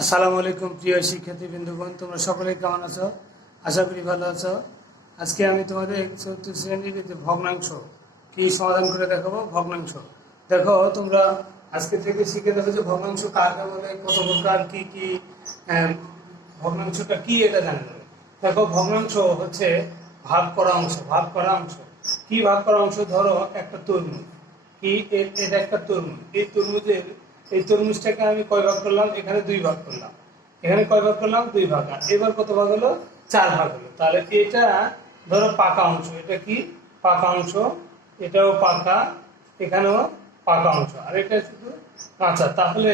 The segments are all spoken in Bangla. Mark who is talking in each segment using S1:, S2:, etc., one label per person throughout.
S1: আসসালামু আলাইকুম, প্রিয় শিক্ষার্থী বিন্দুগণ তোমরা সকলে কেমন আছো? আশা করি ভালো আছো। আজকে আমি তোমাদের চতুর্থ শ্রেণির ভগ্নাংশ কি সমাধান করে দেখাবো? ভগ্নাংশ। দেখো, তোমরা আজকে থেকে শিখে দেখো যে ভগ্নাংশ কাকে বলে কত প্রকার, কি কি ভগ্নাংশটা কি এটা জানা যাবে দেখো, ভগ্নাংশ হচ্ছে ভাগ করা অংশ, ভাগ করা অংশ। কি ভাগ করা অংশ? ধরো একটা তরমুজ। কি এটা একটা তরমুজ। এই তরমুজের এই তরমুজটাকে আমি কয় ভাগ করলাম? এখানে দুই ভাগ করলাম। এখানে কয় ভাগ করলাম? দুই ভাগ। আর এবার কত ভাগ হলো? চার ভাগ হলো। তাহলে এটা ধরো পাকা অংশ। এটা কি? পাকা অংশ। এটাও পাকা। এখানেও পাকা অংশ। আর এটা শুধু কাঁচা। তাহলে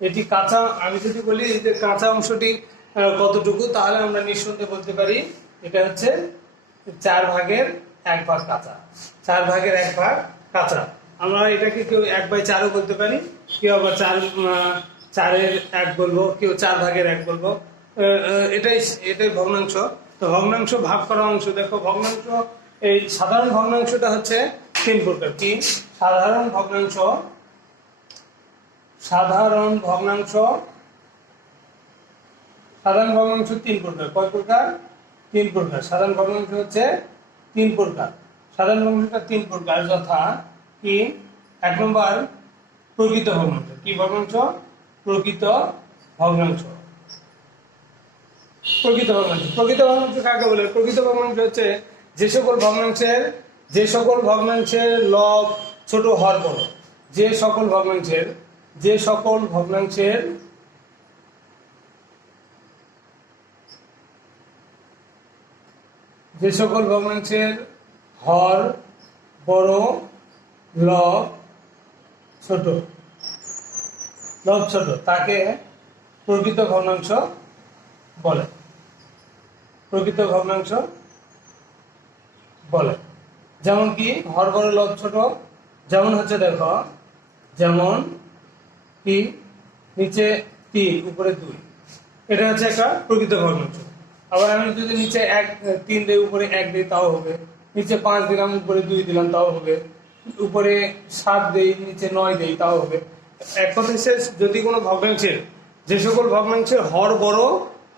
S1: এটি কাঁচা, আমি যদি বলি যে কাঁচা অংশটি কতটুকু, তাহলে আমরা নিঃসন্দেহে বলতে পারি এটা হচ্ছে চার ভাগের এক ভাগ কাঁচা। চার ভাগের এক ভাগ কাঁচা। আমরা এটাকে কেউ এক বাই চারও বলতে পারি, কেউ আবার চার চারের এক বলব, কেউ চার ভাগের এক বলব। এটাই এটাই ভগ্নাংশ। তো ভগ্নাংশ ভাগ করা অংশ, দেখো ভগ্নাংশ, এই সাধারণ ভগ্নাংশটা হচ্ছে তিন প্রকার। কি সাধারণ ভগ্নাংশ সাধারণ ভগ্নাংশ সাধারণ ভগ্নাংশ তিন প্রকার। কয় প্রকার? তিন প্রকার। সাধারণ ভগ্নাংশ হচ্ছে তিন প্রকার। সাধারণ ভগ্নাংশটা তিন প্রকার, যথা কি? এক নম্বর, প্রকৃত ভগ্নাংশ। কি ভগ্নাংশ? প্রকৃত ভগ্নাংশ। প্রকৃত ভগ্নাংশ। প্রকৃত ভগ্নাংশ কাকে বলে? প্রকৃত ভগ্নাংশ হচ্ছে যে সকল ভগ্নাংশের, যে সকল ভগ্নাংশের লব ছোট হর বড় যে সকল ভগ্নাংশের, যে সকল ভগ্নাংশের যে সকল ভগ্নাংশের হর বড় লব ছোট। লব ছোট। তাকে প্রকৃত ভগ্নাংশ বলে। প্রকৃত ভগ্নাংশ বলে। যেমন কি হর বড় লব ছোট। যেমন হচ্ছে দেখো, যেমন কি, নিচে তিন, উপরে দুই। এটা হচ্ছে একটা প্রকৃত ভগ্নাংশ। আবার আমি যদি নিচে এক, তিন দেই উপরে এক দিই, তাও হবে। নিচে পাঁচ দিলাম, উপরে দুই দিলাম, তাও হবে। উপরে সাত দেই নিচে নয় দেই তাও হবে। এক কথা যদি কোনো ভগ্নাংশের যে সকল ভগ্নাংশের হর বড়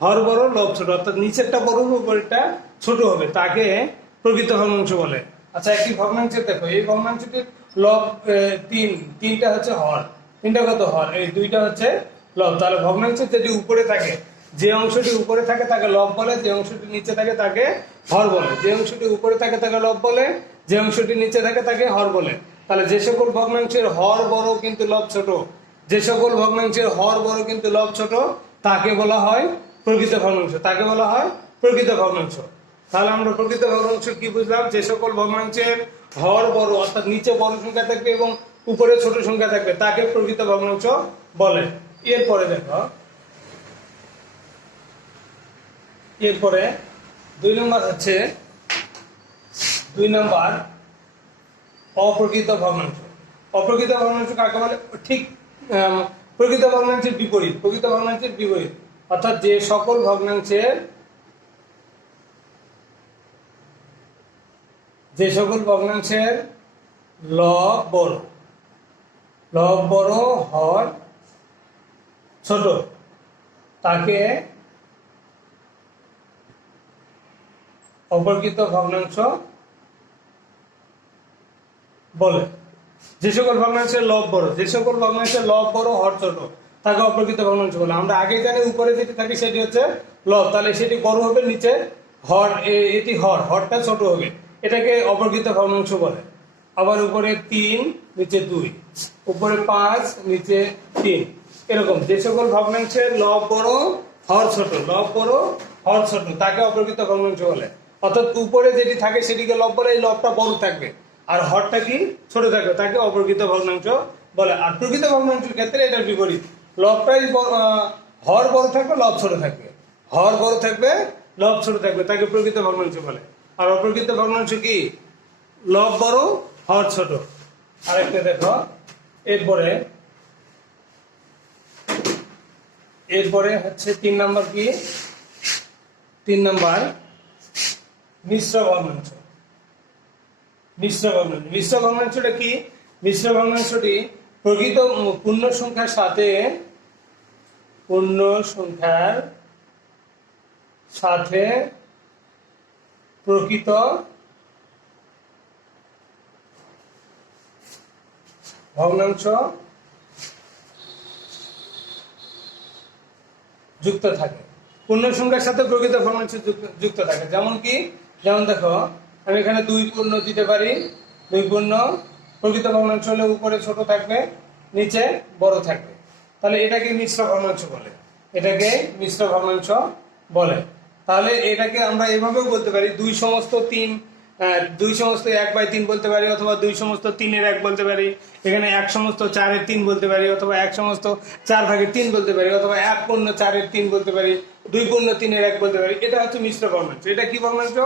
S1: হর বড় লব ছোট অর্থাৎ নিচেরটা বড় উপরেরটা ছোট হবে তাকে প্রকৃত ভগ্নাংশ বলে। আচ্ছা একটি ভগ্নাংশের দেখো এই ভগ্নাংশটির লব তিন তিনটা হচ্ছে হর। তিনটা কত হর? এই দুইটা হচ্ছে লব তাহলে ভগ্নাংশের যেটি উপরে থাকে যে অংশটি উপরে থাকে তাকে লব বলে, যে অংশটি নিচে থাকে তাকে হর বলে। যে অংশটি উপরে থাকে তাকে লব বলে, যে অংশটি নিচে থাকে তাকে হর বলে। তাহলে যে সকল ভগ্নাংশের হর বড় কিন্তু লব ছোট, যে সকল ভগ্নাংশের হর বড় কিন্তু লব ছোট, তাকে বলা হয় প্রকৃত ভগ্নাংশ। তাকে বলা হয় প্রকৃত ভগ্নাংশ। তাহলে আমরা প্রকৃত ভগ্নাংশ কি বুঝলাম? যে সকল ভগ্নাংশের হর বড়, অর্থাৎ নিচে বড় সংখ্যা থাকবে এবং উপরে ছোট সংখ্যা থাকবে, তাকে প্রকৃত ভগ্নাংশ বলে। এরপরে দেখো এরপরে দুই নম্বর হচ্ছে দুই নম্বর অপ্রকৃত ভগ্নাংশ। অপ্রকৃত ভগ্নাংশ কাকে বলে? ঠিক প্রকৃত ভগ্নাংশের বিপরীত, প্রকৃত ভগ্নাংশের বিপরীত। অর্থাৎ যে সকল ভগ্নাংশের, যে সকল ভগ্নাংশের ল বড়। ল বড় হর ছোট। তাকে অপরকৃত ভগ্নাংশ বলে। যে সকল ভগ্নাংশের লব বড়, যে সকল ভগ্নাংশের লব বড় হর ছোট তাকে অপ্রকৃত ভগ্নাংশ বলে। আমরা আগে জানি উপরে যেটি থাকে সেটি হচ্ছে লব তাহলে সেটি বড় হবে নিচে হর এটি হর, হরটা ছোট হবে। এটাকে অপরকৃত ভগ্নাংশ বলে। আবার উপরে তিন, নিচে দুই। উপরে পাঁচ, নিচে তিন। এরকম যে সকল ভগ্নাংশের লব বড়, হর ছোট লব বড়, হর ছোট, তাকে অপ্রকৃত ভগ্নাংশ বলে। অর্থাৎ উপরে যেটি থাকে সেটিকে লব বলে, এই লবটা বড় থাকবে। আর হরটা কি? ছোট থাকবে। তাকে অপ্রকৃত ভগ্নাংশ বলে। আর প্রকৃত ভগ্নাংশের ক্ষেত্রে এটার বিপরীত। লবটাই হর বড় থাকবে, লব ছোট থাকবে। হর বড় থাকবে, লব ছোট থাকবে। তাকে প্রকৃত ভগ্নাংশ বলে। আর অপ্রকৃত ভগ্নাংশ কি? লব বড়, হর ছোট। আরেকটা দেখো। এরপরে এরপরে হচ্ছে তিন নাম্বার কি? তিন নাম্বার মিশ্র ভগ্নাংশ। মিশ্র ভগ্নাংশ। মিশ্র ভগ্নাংশটা কি? মিশ্র ভগ্নাংশটি প্রকৃত পূর্ণ সংখ্যার সাথে পূর্ণ সংখ্যার সাথে প্রকৃত ভগ্নাংশ যুক্ত থাকে। পূর্ণ সংখ্যার সাথে প্রকৃত ভগ্নাংশ যুক্ত- যুক্ত থাকে। যেমন কি? যেমন দেখো, আমি এখানে দুই পূর্ণ দিতে পারি। দুই পূর্ণ, প্রকৃত ভগ্নাংশ হলে উপরে ছোট থাকবে, নিচে বড় থাকবে। তাহলে এটাকে মিশ্র ভগ্নাংশ বলে। এটাকে মিশ্র ভগ্নাংশ বলে। তাহলে এটাকে আমরা এভাবেও বলতে পারি, দুই সমস্ত তিন দুই সমস্ত এক বাই তিন বলতে পারি, অথবা দুই সমস্ত তিনের এক বলতে পারি। এখানে এক সমস্ত চারের তিন বলতে পারি, অথবা এক সমস্ত চার ভাগের তিন বলতে পারি, অথবা এক পূর্ণ চারের তিন বলতে পারি, দুই পূর্ণ তিনের এক বলতে পারি। এটা হচ্ছে মিশ্র ভগ্নাংশ। এটা কি ভগ্নাংশ?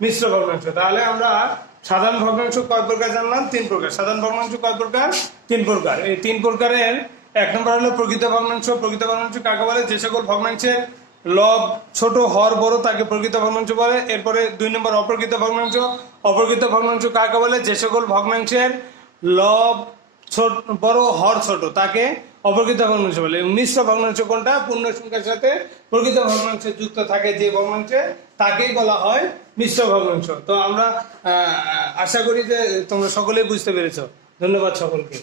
S1: মিশ্র ভগ্নাংশ। তাহলে আমরা সাধারণ ভগ্নাংশ কয় প্রকার জানলাম? তিন প্রকার। সাধারণ ভগ্নাংশ কয় প্রকার? তিন প্রকার। এই তিন প্রকারের এক নম্বর হলো প্রকৃত ভগ্নাংশ। প্রকৃত ভগ্নাংশ কাকে বলে? যে সকল ভগ্নাংশের লব ছোট, হর, বড় তাকে প্রকৃত ভগ্নাংশ বলে। এরপরে দুই নম্বর অপ্রকৃত ভগ্নাংশ। অপ্রকৃত ভগ্নাংশ কাকে বলে? যে সকল ভগ্নাংশের লব ছোট, বড় হর ছোট, তাকে অপ্রকৃত ভগ্নাংশ বলে। মিশ্র ভগ্নাংশ কোনটা? পূর্ণ সংখ্যার সাথে প্রকৃত ভগ্নাংশ যুক্ত থাকে যে ভগ্নাংশে, তাকেই বলা হয় মিশ্র ভগ্নাংশ। তো আমরা আশা করি যে তোমরা সকলেই বুঝতে পেরেছ। ধন্যবাদ সকলকে।